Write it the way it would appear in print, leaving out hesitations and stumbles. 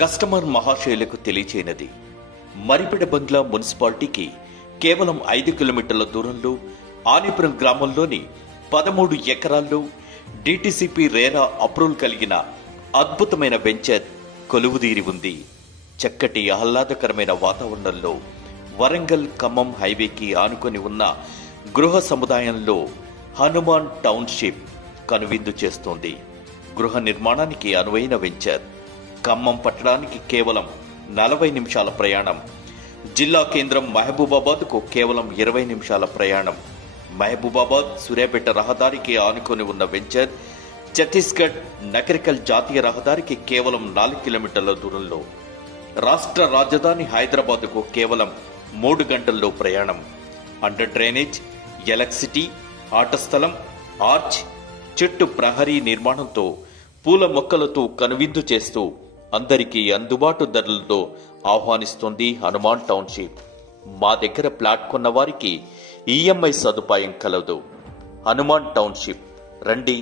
Customer మహాశయులకు తెలియచేయనది. Maripeda బంగ్లా మున్సిపాలిటీకి కేవలం 5 కిలోమీటర్ల దూరంలో ఆనిపురం గ్రామంలోని 13 ఎకరాల్లో డిటిసిపి రేరా అప్రూవల్ కలిగిన అద్భుతమైన వెంచర్ కొలువుదీరి ఉంది. చక్కటి ఆహ్లాదకరమైన వాతావరణంలో వరంగల్ ఖమ్మం హైవేకి ఆనుకొని ఉన్న గృహ సముదాయంలో హనుమాన్ టౌన్షిప్ కనువిందు చేస్తోంది. గృహ నిర్మాణానికి అనువైన వెంచర్. ఖమ్మం పట్టణానికి కేవలం 40 నిమిషాల ప్రయాణం. జిల్లా కేంద్రం మహబూబాబాద్కు కేవలం 20 నిమిషాల ప్రయాణం. మహబూబాబాద్ సూర్యాపేట రహదారికి ఆనుకొని ఉన్న వెంచర్ ఛత్తీస్గఢ్ నకరికల్ జాతీయ రహదారికి కేవలం 4 కిలోమీటర్ల దూరంలో. రాష్ట్ర రాజధాని హైదరాబాద్కు కేవలం 3 గంటల్లో ప్రయాణం. అండర్ డ్రైనేజ్, ఎలక్ట్రిసిటీ, ఆట స్థలం, ఆర్చ్, చెట్టు ప్రహరీ నిర్మాణంతో పూల మొక్కలతో కనువిందు చేస్తూ అందరికీ అందుబాటు ధరలతో ఆహ్వానిస్తోంది హనుమాన్ టౌన్షిప్. మా దగ్గర ప్లాట్ కొన్న వారికి ఈఎంఐ సదుపాయం కలదు. హనుమాన్ టౌన్షిప్ రండి,